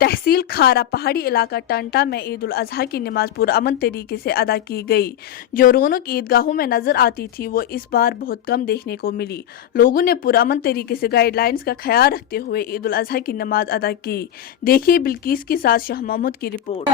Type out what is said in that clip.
तहसील खारा पहाड़ी इलाका टंटा में ईद उल अजहा की नमाज पुरअमन तरीके से अदा की गई। जो रौनक ईदगाहों में नजर आती थी वो इस बार बहुत कम देखने को मिली। लोगों ने पुरअमन तरीके से गाइडलाइंस का ख्याल रखते हुए ईद उल अजहा की नमाज अदा की। देखिए बिल्किस के साथ शाह महमूद की रिपोर्ट।